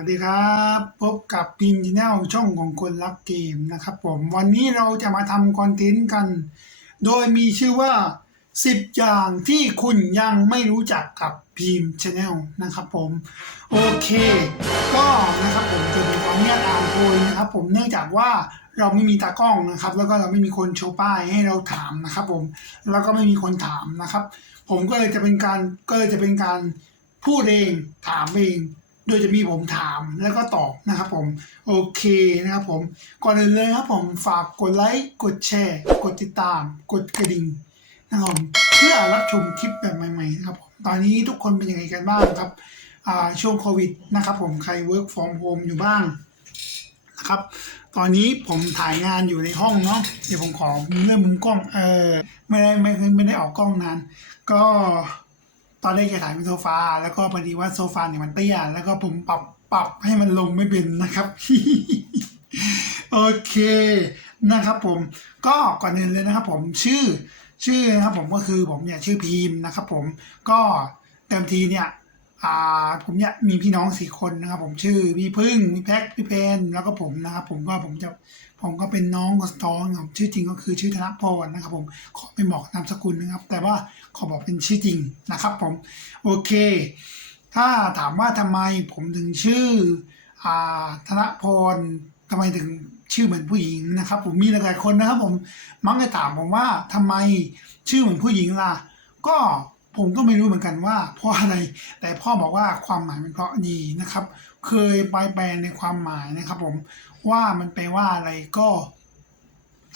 สวัสดีครับ พบกับพิมพ์ชแนลช่องของคนรักเกมนะครับผมวันนี้เราจะมาทำคอนเทนต์กัน โดยมีชื่อว่า 10 อย่างที่คุณยังไม่รู้จักกับพิมพ์ชแนลนะครับผมโอเคก็นะครับผมจะมีความเนียอ่านโพยนะครับผมเนื่องจากว่าเราไม่มีตากล้องนะครับ แล้วก็เราไม่มีคนโชว์ป้ายให้เราถามนะครับผมแล้วก็ไม่มีคนถามนะครับ ผมก็เลยจะเป็นการก็เลยจะเป็นการพูดเองถามเอง โดยจะมีผมถามแล้วก็ตอบนะครับผมโอเคนะครับผมก่อนอื่นเลยครับผมฝากกดไลค์กดแชร์ กดติดตาม กดกระดิ่งนะครับผมเพื่อรับชมคลิปแบบใหม่ๆนะครับผมตอนนี้ทุกคนเป็นยังไงกันบ้างครับช่วงโควิดนะครับผมใคร work from home อยู่บ้างนะครับตอนนี้ผมถ่ายงานอยู่ในห้องเนาะเดี๋ยวผมขอเลื่อนมุมกล้องเออไม่ได้ไม่ไม่ได้ออกกล้องนาน ก็ ตอนแรกจะถ่ายเป็นโซฟา แล้วก็พอดีว่าโซฟาเนี่ยมันเตี้ย แล้วก็ผมปรับปรับให้มันลงไม่เป็นนะครับ โอเคนะครับผมก็ก่อนอื่นเลยนะครับ ผมชื่อชื่อนะครับผมก็คือผมเนี่ยชื่อพีมนะครับ ผมก็เดิมทีเนี่ยผมเนี่ยมีพี่น้องสี่คนนะครับ ผมชื่อพี่พึ่งพี่แพ็คพี่เพนแล้วก็ผมนะครับ ผมก็ผมจะ ผมก็เป็นน้องคนสุดท้องครับชื่อจริงก็คือชื่อธนพรนะครับผมขอไม่บอกนามสกุลนะครับ แต่ว่าขอบอกเป็นชื่อจริงนะครับผมโอเค ถ้าถามว่าทำไมผมถึงชื่ออ่าธนพรทำไมถึงชื่อเหมือนผู้หญิงนะครับ ผมมีหลายๆคนนะครับ ผมมักจะถามผมว่าทำไมชื่อเหมือนผู้หญิงล่ะ ก็ผมก็ไม่รู้เหมือนกันว่าเพราะอะไร แต่พ่อบอกว่าความหมายมันเพราะดีนะครับ เคยไปแปลในความหมายนะครับ ผม ว่ามันแปลว่าอะไรก็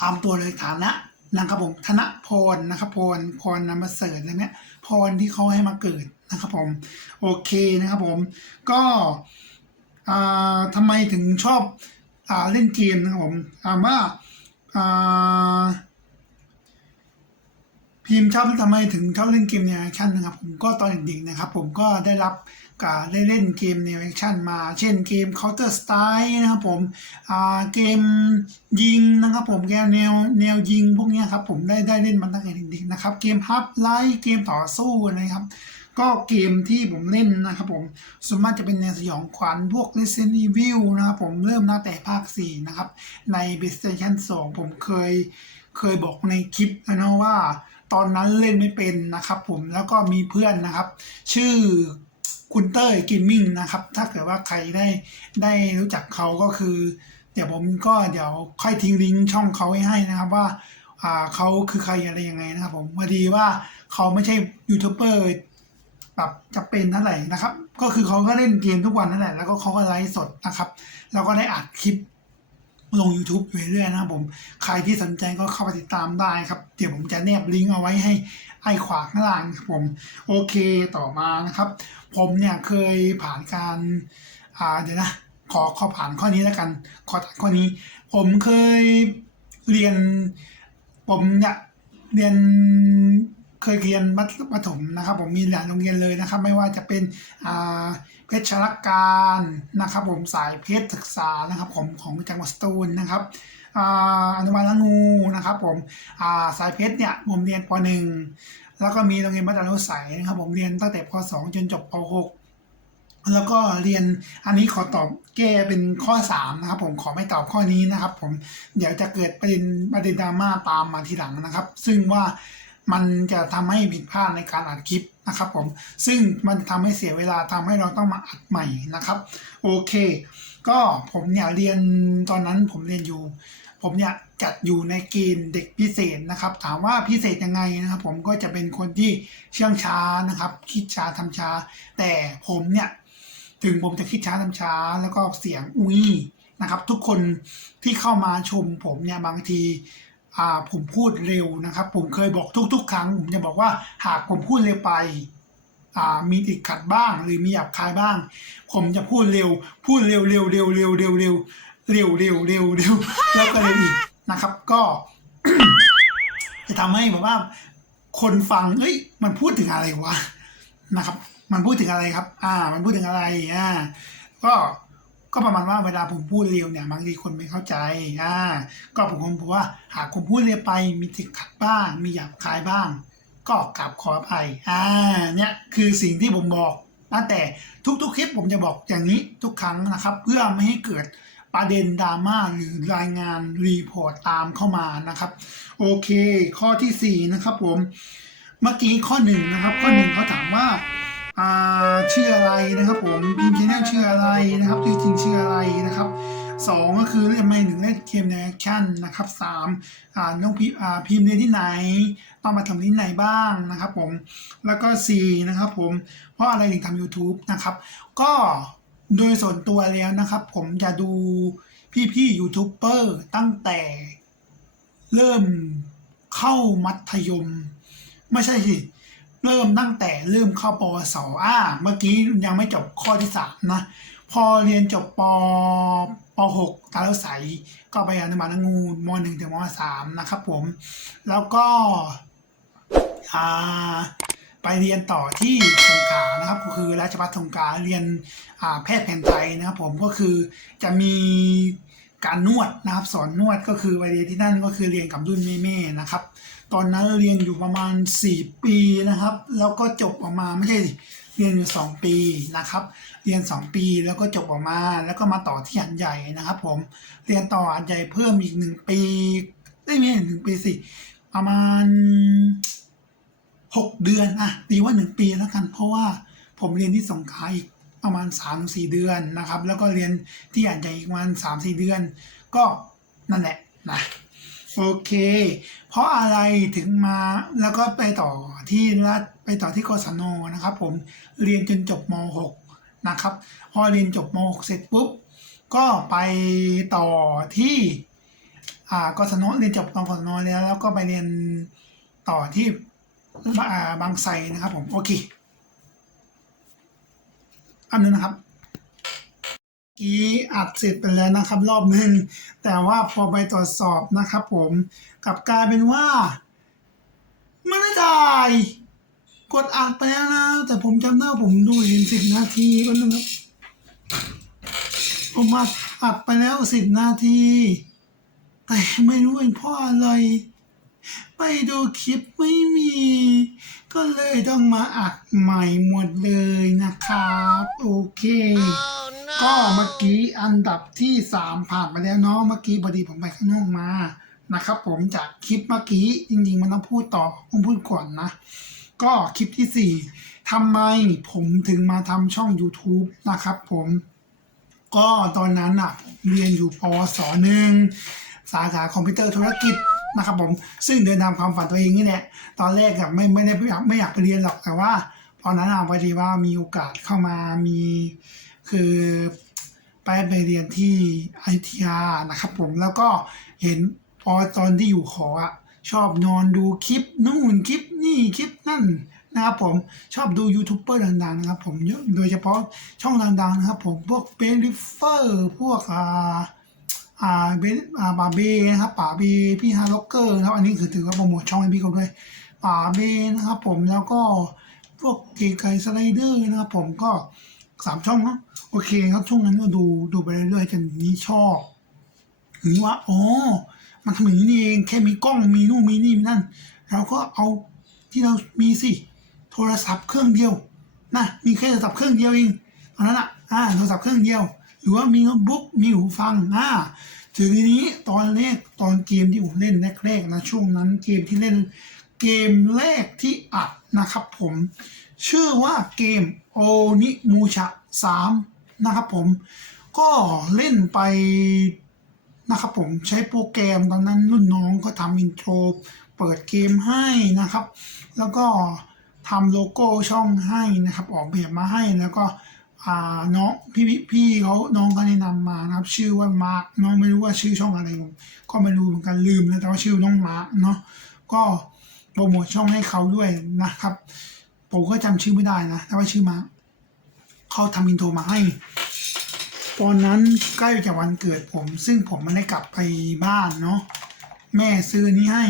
ตามตัวเลยฐานะนะครับผมธนพรนะครับพรพรนำมาเสริฐอะไรเนี้ยพรที่เขาให้มาเกิดนะครับผมโอเคนะครับผมก็ทำไมถึงชอบอเล่นเกมนะครับผมถามว่าพิมพ์ชอบทำไมถึงชอบเล่นเกมแนวแอคชั่นนะครับผมก็ตอนเด็กๆนะครับ ผมก็ได้รับ การได้เล่นเกมแนวแอคชั่นมา เช่นเกม Counter Strike นะครับผมอ่าเกมยิงนะครับผมเกแนวแนวยิงพวกนี้ครับผมได้ได้เล่นมาตั้งแต่เด็กๆนะครับเกมฮับไลท์เกมต่อสู้นะครับก็เกมที่ผมเล่นนะครับผมส่วนมากจะเป็นแนวสยองขวัญพวก Resident Evil นะครับผมเริ่มตั้งแต่ภาค 4 นะครับ ใน PlayStation 2 ผมเคยเคยบอกในคลิปนะว่าตอนนั้นเล่นไม่เป็นนะครับผมแล้วก็มีเพื่อนนะครับ ชื่อ คุณเต้ยกิมมิ่งนะครับ ถ้าเกิดว่าใครได้ได้รู้จักเขาก็คือ เดี๋ยวผมก็เดี๋ยวค่อยทิ้งลิงก์ช่องเขาไว้ให้นะครับว่าอ่าเขาคือใครอะไรยังไงนะครับผมพอดีว่าเขาไม่ใช่ยูทูบเบอร์แบบจะเป็นเท่าไหร่นะครับ ก็คือเขาก็เล่นเกมทุกวันนั่นแหละแล้วก็เขาก็ไลฟ์สดนะครับ แล้วก็ได้อัดคลิปลง YouTube อยู่เรื่อยๆนะครับผม ใครที่สนใจก็เข้าไปติดตามได้ครับ เดี๋ยวผมจะแนบลิงก์เอาไว้ให้ ไอ้ขวาข้างล่างครับผมโอเคต่อมานะครับ ผมเนี่ยเคยผ่านการอ่าเดี๋ยวนะขอขอผ่านข้อนี้แล้วกัน ขอตัดข้อนี้ ผมเคยเรียน ผมเนี่ยเรียนเคยเรียนมัธประถมนะครับ ผมมีหลายโรงเรียนเลยนะครับ ไม่ว่าจะเป็นเพชรการนะครับ ผมสายเพชรศึกษานะครับของของจังหวัดสตูลนะครับ อานุบาลละงูนะครับผมสายเพชรเนี่ยผมเรียนป .1 แล้วก็มีโรงเรียนมัธยมศึกษานะครับผมเรียนตั้งแต่ป .2 จนจบป .6 แล้วก็เรียนอันนี้ขอตอบแก้เป็นข้อ 3 นะครับ ผมขอไม่ตอบข้อนี้นะครับ ผมเดี๋ยวจะเกิดประเด็นประเด็นดราม่าตามมาทีหลังนะครับ ซึ่งว่ามันจะทำให้ผิดพลาดในการอัดคลิปนะครับผมซึ่งมันทำให้เสียเวลาทำให้เราต้องมาอัดใหม่นะครับ โอเค ก็ผมเนี่ยเรียนตอนนั้นผมเรียนอยู่ ผมเนี่ยจัดอยู่ในเกณฑ์เด็กพิเศษนะครับ ถามว่าพิเศษยังไงนะครับ ผมก็จะเป็นคนที่เชื่องช้านะครับ คิดช้าทำช้า แต่ผมเนี่ยถึงผมจะคิดช้าทำช้า แล้วก็เสียงอุ้ยนะครับ ทุกคนที่เข้ามาชมผมเนี่ยบางทีอ่าผมพูดเร็วนะครับ ผมเคยบอกทุก ๆ ครั้ง ผมจะบอกว่าหากผมพูดเร็วไปมีติดขัดบ้าง หรือมีหยาบคายบ้าง ผมจะพูดเร็ว พูดเร็วเร็วเร็วเร็วเร็วเร็ว ร็วเร็วเร็วเร็วแล้วก็เร็วอีกนะครับ ก็ จะทำให้แบบว่า คนฟังเอ้ย มันพูดถึงอะไรวะนะครับ มันพูดถึงอะไรครับ อ่า มันพูดถึงอะไรอ่าก็ก็ประมาณว่าเวลาผมพูดเร็วเนี่ยบางทีคนไม่เข้าใจอ่าก็ผมคงบอกว่า หากผมพูดเร็วไปมีติดขัดบ้าง มีหยาบคายบ้าง ก็กลับขออภัยอ่าเนี่ยคือสิ่งที่ผมบอกนะแต่ทุกๆคลิปผมจะบอกอย่างนี้ทุกครั้งนะครับ เพื่อไม่ให้เกิด ประเด็นดราม่าหรือรายงานรีพอร์ตตามเข้ามานะครับ โอเค ข้อที่4นะครับผมเมื่อกี้ข้อหนึ่งนะครับข้อหนึ่งเขาถามว่าชื่ออะไรนะครับผมพิมพ์ชแนลชื่ออะไรนะครับชื่อจริงชื่ออะไรนะครับสองก็คือเล่นไม่หนึ่งเล่นเกมในแอคชั่นนะครับสามอ่าน้องพิมพ์อ่าพิมพ์เรียนที่ไหน ต้องมาทำที่ไหนบ้างนะครับผมแล้วก็สี่นะครับผมเพราะอะไรถึงทำ YouTube นะครับ ก็ โดยส่วนตัวแล้วนะครับ ผมจะดูพี่ๆยูทูบเบอร์ตั้งแต่เริ่มเข้ามัธยม ไม่ใช่สิเริ่มตั้งแต่เริ่มเข้าปวสอ่าเมื่อกี้ยังไม่จบข้อที่สามนะ พอเรียนจบปปหกตาลสใสก็ไปอนุบาลงูมหนึ่งถึงมสามนะครับผม แล้วก็อ่า ไปเรียนต่อที่สงขลานะครับ ก็คือราชภัฏสงขลาเรียนแพทย์แผนไทยนะครับ ผมก็คือจะมีการนวดนะครับ สอนนวดก็คือไปเรียนที่นั่นก็คือเรียนกับรุ่นแม่ๆนะครับ ตอนนั้นเรียนอยู่ประมาณ 4 ปีนะครับ แล้วก็จบออกมาไม่ใช่เรียนอยู่ 2 ปีนะครับ เรียน 2 ปีแล้วก็จบออกมา แล้วก็มาต่อที่หันใหญ่นะครับ ผมเรียนต่อหันใหญ่เพิ่มอีกหนึ่งปีได้ไม่หนึ่งปีสิประมาณ 6เดือนอะตีว่า1ปีแล้วกัน เพราะว่าผมเรียนที่สงขลาอีกประมาณ3-4เดือนนะครับ แล้วก็เรียนที่หันใหญ่อีกประมาณ3-4เดือน ก็นั่นแหละนะโอเค เพราะอะไรถึงมาแล้วก็ไปต่อที่รัฐไปต่อที่กศนนะครับผมเรียนจนจบม .6 นะครับ พอเรียนจบม .6 เสร็จปุ๊บ ก็ไปต่อที่อ่ากศนเรียนจบตอนกศนแล้วแล้วก็ไปเรียนต่อที่ อ่าบางไทรนะครับผม โอเค อันนึงนะครับกี้อัดเสร็จไปแล้วนะครับ รอบหนึ่งแต่ว่าพอไปตรวจสอบนะครับผมกลับกลายเป็นว่าไม่ได้ถ่ายกดอัดไปแล้วนะแต่ผมจำได้ผมดูเห็นสิบนาทีก็นึงครับผมอัดอัดไปแล้วสิบนาที แต่ไม่รู้เป็นเพราะอะไร ไปดูคลิปไม่มี ก็เลยต้องมาอัดใหม่หมดเลยนะครับ โอเคก็เมื่อกี้อันดับที่สามผ่านไปแล้วเนาะเมื่อกี้พอดีผมไปข้างนอกมานะครับ ผมจากคลิปเมื่อกี้จริงๆมันต้องพูดต่อต้องพูดก่อนนะ ก็คลิปที่สี่ทำไมผมถึงมาทำช่อง YouTube นะครับ ผมก็ตอนนั้นอะเรียนอยู่ปวสหนึ่งสาขาคอมพิวเตอร์ธุรกิจ นะครับผมซึ่งเดินตามความฝันตัวเองนี่แหละตอนแรกอะไม่ไม่ได้ไม่อยากไม่อยากไปเรียนหรอกแต่ว่าตอนนั้นอะพอดีว่ามีโอกาสเข้ามามีคือไปไปเรียนที่ไอทีอานะครับผมแล้วก็เห็นพอตอนที่อยู่ขออะชอบนอนดูคลิปนู่นคลิปนี่คลิปนั่นนะครับผมชอบดูยูทูบเบอร์ดังๆนะครับผมเยอะโดยเฉพาะช่องดังๆนะครับผมพวกเบลิเฟอร์พวกอ่า อ่าเบนอ่าบาเบนะครับป่าเบพี่ฮาร์ล็อกเกอร์นะครับอันนี้คือถือว่าโปรโมทช่องให้พี่เขาด้วยป่าเบนะครับผมแล้วก็พวกเกย์ไก่สไลเดอร์นะครับผมก็สามช่องเนาะโอเคครับช่วงนั้นก็ดูดูไปเรื่อยๆจนนี้ชอบหรือว่าอ๋อมันทำอย่างนี่เองแค่มีกล้องมีนู่นมีนี่มีนั่นเราก็เอาที่เรามีสิโทรศัพท์เครื่องเดียวนะมีแค่โทรศัพท์เครื่องเดียวเองตอนนั้นอะอ่าโทรศัพท์เครื่องเดียว หรือว่ามีโน้ตบุ๊กมีหูฟังอ่าถึงทีนี้ตอนแรกตอนเกมที่ผมเล่นแรกๆนะช่วงนั้นเกมที่เล่นเกมแรกที่อัดนะครับผม ชื่อว่าเกมโอนิมูชะ3นะครับผมก็เล่นไปนะครับผมใช้โปรแกรมตอนนั้นรุ่นน้องก็ทำอินโทรเปิดเกมให้นะครับ แล้วก็ทำโลโก้ช่องให้นะครับ ออกแบบมาให้แล้วก็ น้องพี่พี่พี่เขาน้องเขาแนะนำมานะครับ ชื่อว่ามาร์กน้องไม่รู้ว่าชื่อช่องอะไรผมก็ไม่รู้เหมือนกันลืมแล้วแต่ว่าชื่อน้องมาร์กเนาะก็โปรโมทช่องให้เขาด้วยนะครับ ผมก็จำชื่อไม่ได้นะแต่ว่าชื่อมาร์คเขาทำอินโทรมาให้ ตอนนั้นใกล้จะวันเกิดผม ซึ่งผมไม่ได้กลับไปบ้านเนาะแม่ซื้อนี้ให้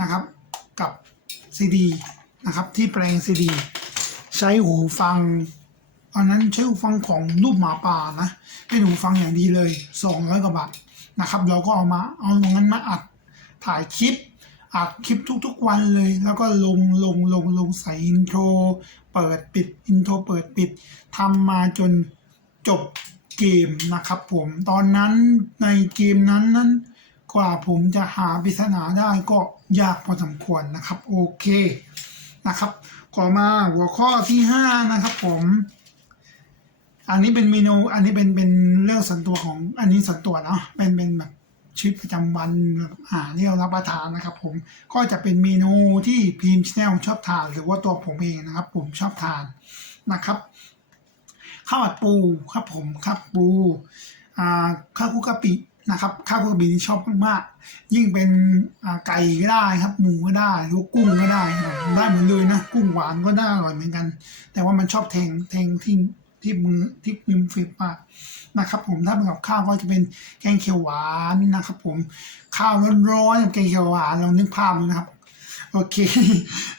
นะครับ กับซีดีนะครับที่แปลงซีดี ใช้หูฟัง อนนั้นใช้หูฟังของรูปหมาป่านะ เป็นหูฟังอย่างดีเลย 200 กว่าบาทนะครับ เราก็เอามาเอาตรงนั้นมาอัดถ่ายคลิป อัดคลิปทุกๆวันเลย แล้วก็ลงลงลงลงใส่อินโทร เปิดปิดอินโทรเปิดปิดทำมาจนจบเกมนะครับผมตอนนั้นในเกมนั้นนั้นกว่าผมจะหาปริศนาได้ก็ยากพอสมควรนะครับ โอเคนะครับต่อมาหัวข้อที่ 5 นะครับผม อันนี้เป็นเมนู อันนี้เป็นเป็นเรื่องส่วนตัวของอันนี้ส่วนตัวเนาะเป็นเป็นแบบชีวิตประจำวันอาหารที่เรารับประทานนะครับ ผมก็จะเป็นเมนูที่พีมชแนลชอบทาน หรือว่าตัวผมเองนะครับ ผมชอบทานนะครับข้าวผัดปูครับผมข้าวปูอ่าข้าวคุกกะปินะครับข้าวคุกกะปินี่ชอบมากยิ่งเป็นไก่ก็ได้ครับหมูก็ได้หรือกุ้งก็ได้ได้เหมือนเลยนะกุ้งหวานก็ได้อร่อยเหมือนกัน แต่ว่ามันชอบแทงแทงที่ ที่มือที่ริมฝีปากนะครับ ผมถ้าเป็นกับข้าวก็จะเป็นแกงเขียวหวานนะครับ ผมข้าวร้อนๆกับแกงเขียวหวานเรานึกภาพนะครับ โอเค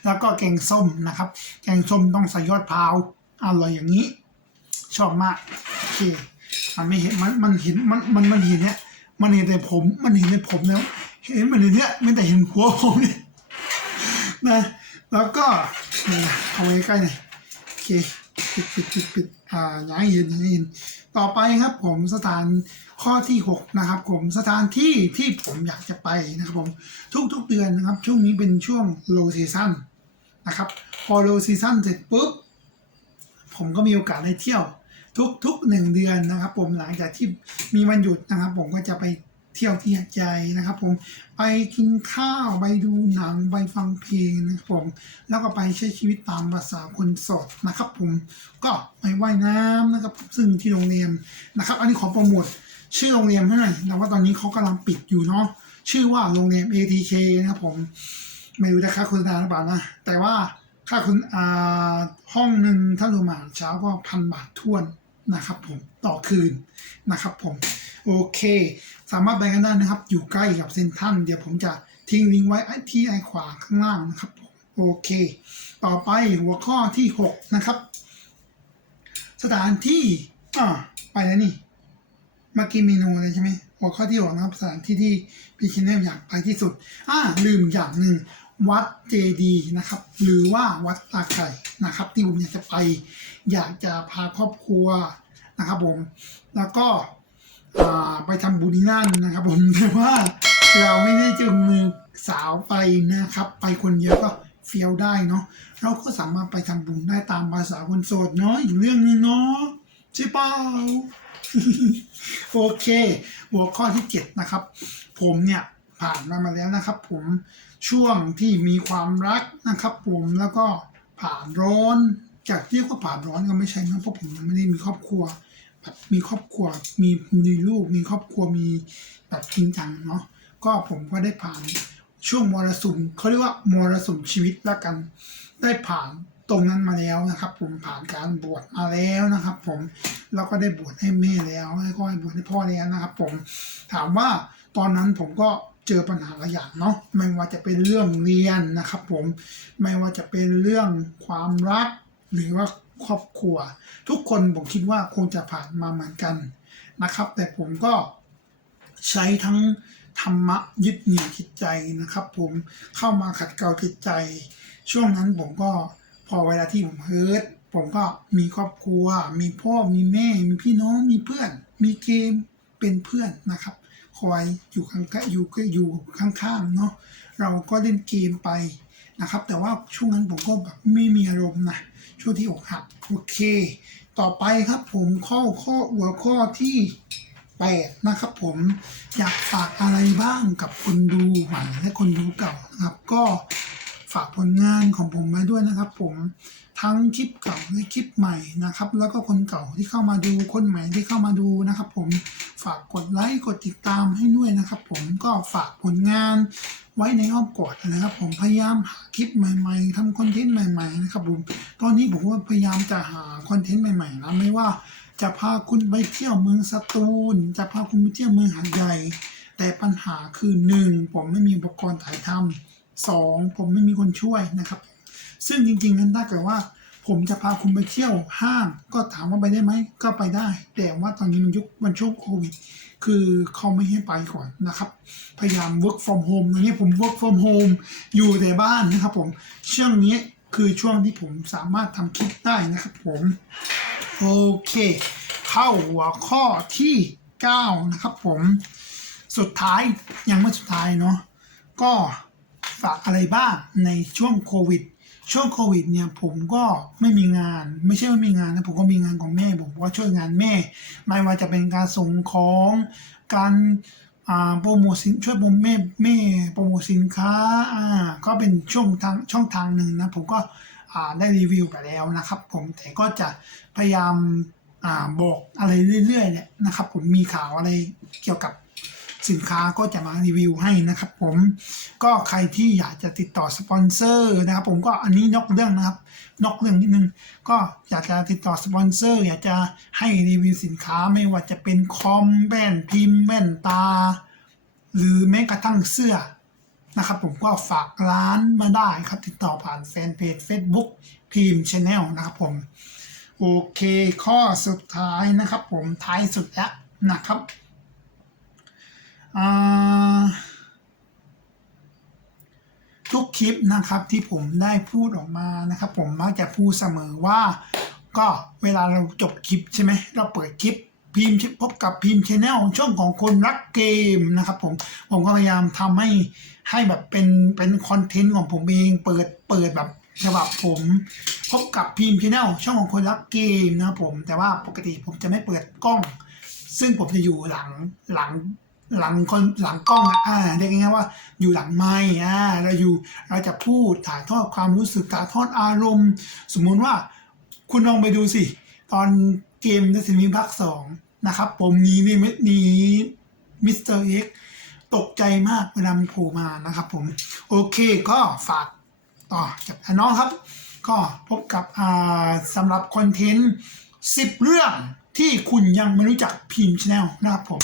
แล้วก็แกงส้มนะครับ แกงส้มต้องใส่ยอดพร้าวอร่อยอย่างนี้ ชอบมากโอเคมันไม่เห็นมันมันเห็นมันมันมันเห็นเนี่ยมันเห็นแต่ผมมันเห็นแต่ผมแล้ว เห็นมันเห็นเนี่ยไม่แต่เห็นหัวผมเนี่ยนะแล้วก็เอาไว้ใกล้หน่อยโอเคปิดปิดปิดปิด อ่าอย่าให้เห็นอย่าให้เห็นต่อไปครับผมสถานข้อที่ 6 นะครับ ผมสถานที่ที่ผมอยากจะไปนะครับผมทุกๆเดือนนะครับ ช่วงนี้เป็นช่วงโลซีซันนะครับ พอโลซีซันเสร็จปุ๊บ ผมก็มีโอกาสได้เที่ยวทุกๆหนึ่งเดือนนะครับ ผมหลังจากที่มีวันหยุดนะครับ ผมก็จะไป เที่ยวที่หาดใหญ่นะครับผมไปกินข้าวไปดูหนังไปฟังเพลงนะครับผมแล้วก็ไปใช้ชีวิตตามภาษาคนโสดนะครับผมก็ไปว่ายน้ำนะครับซึ่งที่โรงเรียนนะครับ อันนี้ขอโปรโมทชื่อโรงเรียนให้หน่อยแต่ว่าตอนนี้เขากำลังปิดอยู่เนาะชื่อว่าโรงเรียน ATK นะครับผมไม่รู้จะค่าโฆษณาหรือเปล่านะแต่ว่าค่าคุณอ่าห้องหนึ่งถ้ารวมอาหารเช้าก็พันบาททวนนะครับผมต่อคืนนะครับผม โอเค สามารถไปกันได้นะครับ อยู่ใกล้กับเซนทรันเดี๋ยวผมจะทิ้งลิงก์ไว้ที่ไอขวาข้างล่างนะครับ โอเค ต่อไปหัวข้อที่ 6 นะครับ สถานที่อ่าไปแล้วนี่เมื่อกี้เมนูเลยใช่ไหมหัวข้อที่หกนะครับสถานที่ที่พี่คินเนมอยากไปที่สุดอ่าลืมอย่างหนึ่งวัดเจดีย์นะครับ หรือว่าวัดตาไข่นะครับ ที่ผมอยากจะไป อยากจะพาครอบครัวนะครับผม แล้วก็ ไปทำบุญที่นั่นนะครับผมแต่ว่าเราไม่ได้จึงมือสาวไปนะครับ ไปคนเดียวก็เฟี้ยวได้เนาะเราก็สามารถไปทำบุญได้ตามภาษาคนโสดเนาะอีกเรื่องนึงเนาะใช่เปล่าโอเค หัวข้อที่7นะครับ ผมเนี่ยผ่านมามาแล้วนะครับ ผมช่วงที่มีความรักนะครับ ผมแล้วก็ผ่านร้อนจากเรียกว่าผ่านร้อนก็ไม่ใช่นะเพราะผมยังไม่ได้มีครอบครัว แบบมีครอบครัวมีมีลูกมีครอบครัวมีแบบจริงจังเนาะก็ผมก็ได้ผ่านช่วงมรสุมเขาเรียกว่ามรสุมชีวิตละกัน ได้ผ่านตรงนั้นมาแล้วนะครับ ผมผ่านการบวชมาแล้วนะครับ ผมแล้วก็ได้บวชให้แม่แล้วแล้วก็ให้บวชให้พ่อแล้วนะครับ ผมถามว่าตอนนั้นผมก็เจอปัญหาหลายอย่างเนาะไม่ว่าจะเป็นเรื่องเรียนนะครับ ผมไม่ว่าจะเป็นเรื่องความรัก หรือว่า ครอบครัว ทุกคนผมคิดว่าคงจะผ่านมาเหมือนกันนะครับ แต่ผมก็ใช้ทั้งธรรมะยึดเหนี่ยวจิตใจนะครับ ผมเข้ามาขัดเกลาจิตใจ ช่วงนั้นผมก็พอเวลาที่ผมเฮิร์ตผมก็มีครอบครัว มีพ่อมีแม่ มีพี่น้องมีเพื่อน มีเกมเป็นเพื่อนนะครับ คอยอยู่ข้างๆอยู่อยู่ข้างๆเนาะเราก็เล่นเกมไปนะครับ แต่ว่าช่วงนั้นผมก็แบบไม่มีอารมณ์นะ ช่วงที่อกหักโอเค ต่อไปครับผมข้อข้อหัวข้อที่แปดนะครับผมอยากฝากอะไรบ้างกับคนดูใหม่และคนดูเก่านะครับ ก็ฝากผลงานของผมไว้ด้วยนะครับ ผมทั้งคลิปเก่าและคลิปใหม่นะครับ แล้วก็คนเก่าที่เข้ามาดูคนใหม่ที่เข้ามาดูนะครับ ผมฝากกดไลค์กดติดตามให้ด้วยนะครับ ผมก็ฝากผลงาน ไว้ในอ้อมกอดนะครับ ผมพยายามหาคลิปใหม่ๆทำคอนเทนต์ใหม่ ๆ นะครับผมตอนนี้ผมก็พยายามจะหาคอนเทนต์ใหม่ๆนะไม่ว่าจะพาคุณไปเที่ยวเมืองสตูล จะพาคุณไปเที่ยวเมืองหาดใหญ่ แต่ปัญหาคือหนึ่งผมไม่มีอุปกรณ์ถ่ายทำสองผมไม่มีคนช่วยนะครับ ซึ่งจริงๆนั้นถ้าเกิดว่าผมจะพาคุณไปเที่ยวห้าง ก็ถามว่าไปได้ไหมก็ไปได้ แต่ว่าตอนนี้มันยุคมันช่วงโควิด คือเขาไม่ให้ไปก่อนนะครับ พยายาม work from home ตอนนี้ผม work from home อยู่แต่บ้านนะครับผมช่วงนี้คือช่วงที่ผมสามารถทำคลิปได้นะครับผม โอเค เข้าหัวข้อที่ 9 นะครับผมสุดท้ายยังไม่สุดท้ายเนาะก็ฝากอะไรบ้างในช่วงโควิด ช่วงโควิดเนี่ยผมก็ไม่มีงาน ไม่ใช่ว่ามีงานนะผมก็มีงานของแม่ผมก็ช่วยงานแม่ ไม่ว่าจะเป็นการส่งของการโปรโมทสินช่วยโปรโมทแม่แม่โปรโมทสินค้าอ่าก็เป็นช่องทางช่องทางหนึ่งนะผมก็ได้รีวิวไปแล้วนะครับ ผมแต่ก็จะพยายามอ่าบอกอะไรเรื่อยๆเนี่ยนะครับ ผมมีข่าวอะไรเกี่ยวกับ สินค้าก็จะมารีวิวให้นะครับผมก็ใครที่อยากจะติดต่อสปอนเซอร์นะครับผมก็อันนี้นอกเรื่องนะครับ นอกเรื่องนิดนึงก็อยากจะติดต่อสปอนเซอร์ อยากจะให้รีวิวสินค้าไม่ว่าจะเป็นคอมแว่นพิมพ์แว่นตา หรือแม้กระทั่งเสื้อนะครับผมก็ฝากร้านมาได้ครับ ติดต่อผ่านแฟนเพจ Facebook พิมพ์ชาแนลนะครับผม โอเคข้อสุดท้ายนะครับผมท้ายสุดแล้วนะครับ ทุกคลิปนะครับที่ผมได้พูดออกมานะครับ ผมมักจะพูดเสมอว่า ก็เวลาเราจบคลิปใช่ไหมเราเปิดคลิปพิมพ์พบกับพิมพ์ชแนลช่องของคนรักเกมนะครับผมผมก็พยายามทำให้ให้แบบเป็นเป็นคอนเทนต์ของผมเองเปิดเปิดแบบฉบับผมพบกับพิมพ์ชแนลช่องของคนรักเกมนะครับผมแต่ว่าปกติผมจะไม่เปิดกล้อง ซึ่งผมจะอยู่หลังหลัง หลังคนหลังกล้องอะอ่าเรียกง่ายๆว่าอยู่หลังไม้อ่าเราอยู่เราจะพูดถ่ายทอดความรู้สึกถ่ายทอดอารมณ์ สมมุติว่าคุณลองไปดูสิ ตอนเกม Resident Evil ภาคสองนะครับ ผมหนีนี่หนีมิสเตอร์เอ็กตกใจมากเวลาโผล่มานะครับผม โอเคก็ฝากต่อจากน้องครับ ก็พบกับอ่าสำหรับคอนเทนต์ 10 เรื่องที่คุณยังไม่รู้จักพิมพ์ชแนลนะครับผม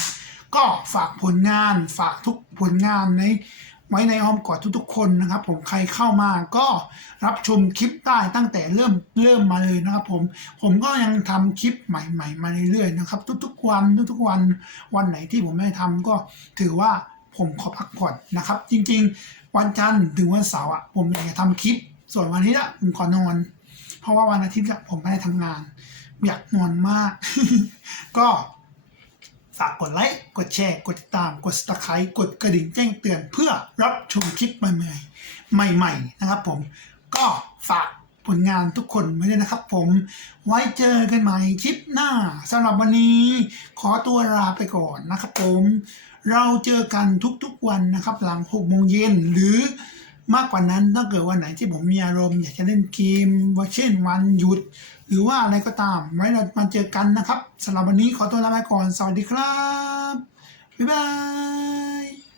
ก็ฝากผลงานฝากทุกผลงานในไว้ในอ้อมกอดทุกๆ คนนะครับ ผมใครเข้ามาก็รับชมคลิปได้ตั้งแต่เริ่มเริ่มมาเลยนะครับ ผมผมก็ยังทำคลิปใหม่ ๆ มาเรื่อยๆนะครับ ทุกๆ วันทุกๆวันวันไหนที่ผมไม่ได้ทำก็ถือว่าผมขอพักผ่อนนะครับ จริงๆ วันจันทร์ถึงวันเสาร์อะผมอยากจะทำคลิป ส่วนวันอาทิตย์อะผมขอนอน เพราะว่าวันอาทิตย์อะผมไม่ได้ทำงาน อยากนอนมาก ก็ ฝากกดไลค์ กดแชร์ กดติดตาม กด subscribe กดกระดิ่งแจ้งเตือนเพื่อรับชมคลิปใหม่ๆใหม่ ๆ นะครับผม ก็ฝากผลงานทุกคนไว้ด้วยนะครับผม ไว้เจอกันใหม่คลิปหน้าสำหรับวันนี้ ขอตัวลาไปก่อนนะครับผม เราเจอกันทุกๆวันนะครับ หลัง6โมงเย็นหรือ มากกว่านั้นถ้าเกิดวันไหนที่ผมมีอารมณ์อยากจะเล่นเกมว่าเช่นวันหยุด หรือว่าอะไรก็ตามไว้เรามาเจอกันนะครับสำหรับวันนี้ขอตัวลาไปก่อน สวัสดีครับ บ๊ายบาย